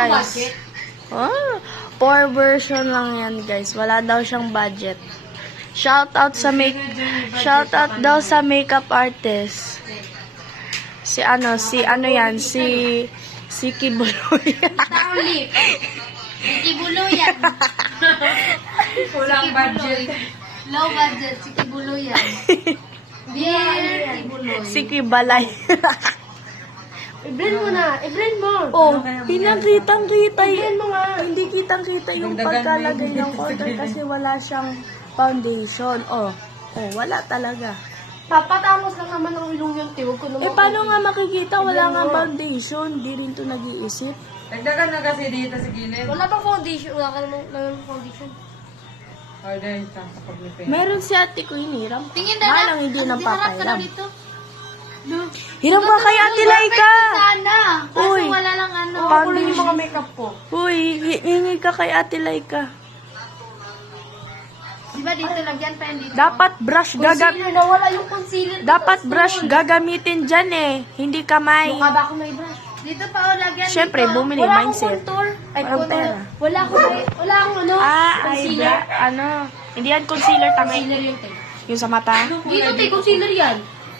guys. Oh, 4 version lang yan, guys. Wala daw siyang budget. Shoutout daw sa makeup artist. Si Kibuloy. Sikibuluyan. Kulang budget. Low budget, sikibuluyan. Dear Kibuloy. Si Kibalay. I-blend mo na. I-blend mo. Oh, pinakitang-kita I-blend mo nga. Hindi kitang-kita yung pagkalagay ng order kasi wala siyang foundation. Oh, wala talaga. Papatamos lang naman ng ilong yung tiwag ko naman. Paano nga makikita? Wala nga foundation. Di rin to nag-iisip. Dagdagan na kasi dito sa gilid. Wala pang foundation. Wala ka naman foundation. Order sa paglipin. Meron si ate ko hiniram. Tingin Nga na lang hindi nang Harap ka na papairam. dito. Hiram ka kay ate Laika! Sana. Kaso Uy. wala lang ano. Paano yung mga makeup ko. Uy, hingi ka kay ate Laika. Diba dito lagyan pa yan dito? Dapat brush Concealer na wala yung concealer. Dapat brush gagamitin dyan eh. Hindi kamay. Mukha ba ako may brush? Dito pa o lagyan Siyempre, dito. bumili, Wala mindset. akong contour. Ay, Walang contour. pera. Wala akong ano. Concealer. Hindi yan concealer, tangay. Concealer yun, te. Yung sa mata. Dito, te, concealer yan.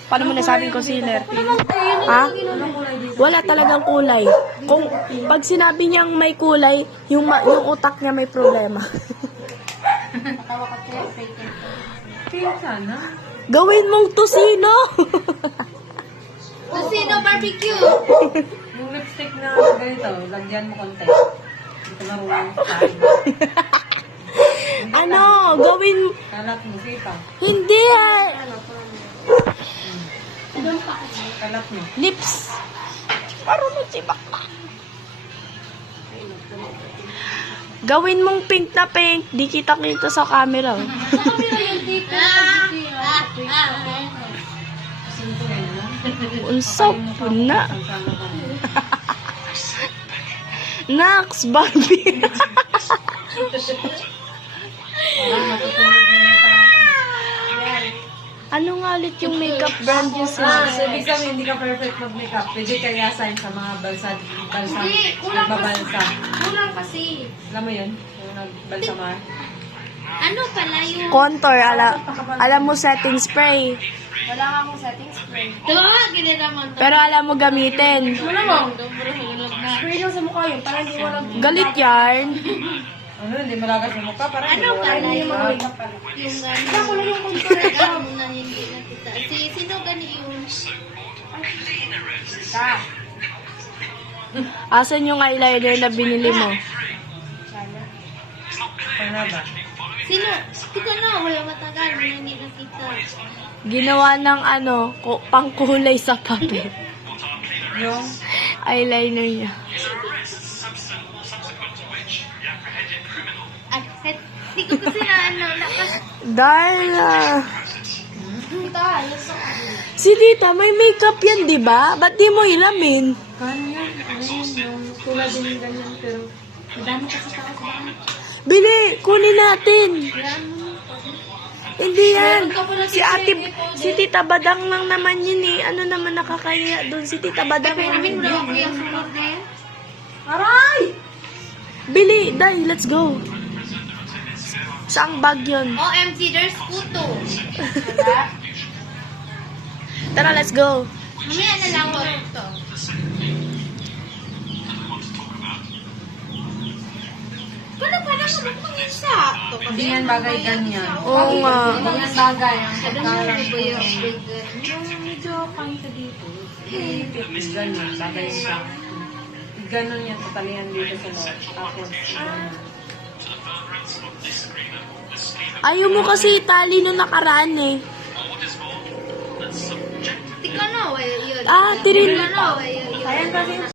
Paano mo nasabing concealer? Ano lang, te? Yun Ha? ang ginagawa. Wala talagang kulay. Kung pag sinabi niyang may kulay, yung utak niya may problema. Tawa ka, te. Fake it. Kaya sana. Gawin mong tusino. Tusino barbecue. Yung lipstick na ganito, lagyan mo konti. Dito marunong tayo. Gawin, Kalat mo, sipa. hindi Kalat mo. lips. Marunong si Bakla. Gawin mong pink na pink. Di kita sa camera. Camera yun dito. Unsap na. Nax, Barbie. Ano nga ulit yung makeup brand yung So, sinabi? ibig sabihin, hindi ka perfect mag-makeup. Pwede ka i-assign sa mga balsa, Hindi, kulang nagbabalsa. Kulang kasi. Alam mo yun? Yung nagbalsamar. Ano pala yung... Contour, alam mo setting spray. Wala nga akong setting spray. Diba nga, giniraman to. Pero alam mo gamitin. Wala mo. Spray lang sa mukha yun. Parang hindi mo lang... Galit yarn. Ano, hindi malagas yung mukha. Parang Ano pala yung mga makeup pala? Yung gano'n. Wala yung contour na hindi nakita. Sino gani yung... Asan yung eyeliner na binili mo? Ano ba? Sino? Tika na, wala matagal. Wala hindi nakita. Ginawa ng pangkulay sa papel. Yung Eyeliner niya. At hindi ko kasi na ano. Darla. Kita, Si Tita, may makeup yan, di ba? Ba't di mo ilamin? kanya. Ayun, yung tulad din yung ganyan. Pero madami kasi tao sa bahay. Bili, kunin natin. Yan. Hindi yan. Meron ka pala Si Tita Badang lang naman yun eh. Ano naman nakakaya doon? Si Tita Badang lang. Amin, wala ko yung sunod na yan. aray! Bili, Day, let's go. Saang bag yun? OMG, there's puto. Diba? Tara, let's go. Mamaya na lang ko ito. Kano pa lang ako mga sakto? Hindi yan bagay ganyan. Oo nga. Hindi yan bagay. Ang Ano pagkalang yung ko. yung Yung medyo pangka dito. Ganyan, bagay siya. Ganon yan, tatalihan dito sa loob. Tapos, ganun. Ayaw mo kasi itali nung nakaraan eh. Tika na, wala yun. Tika na, wala yun. Ayan kasi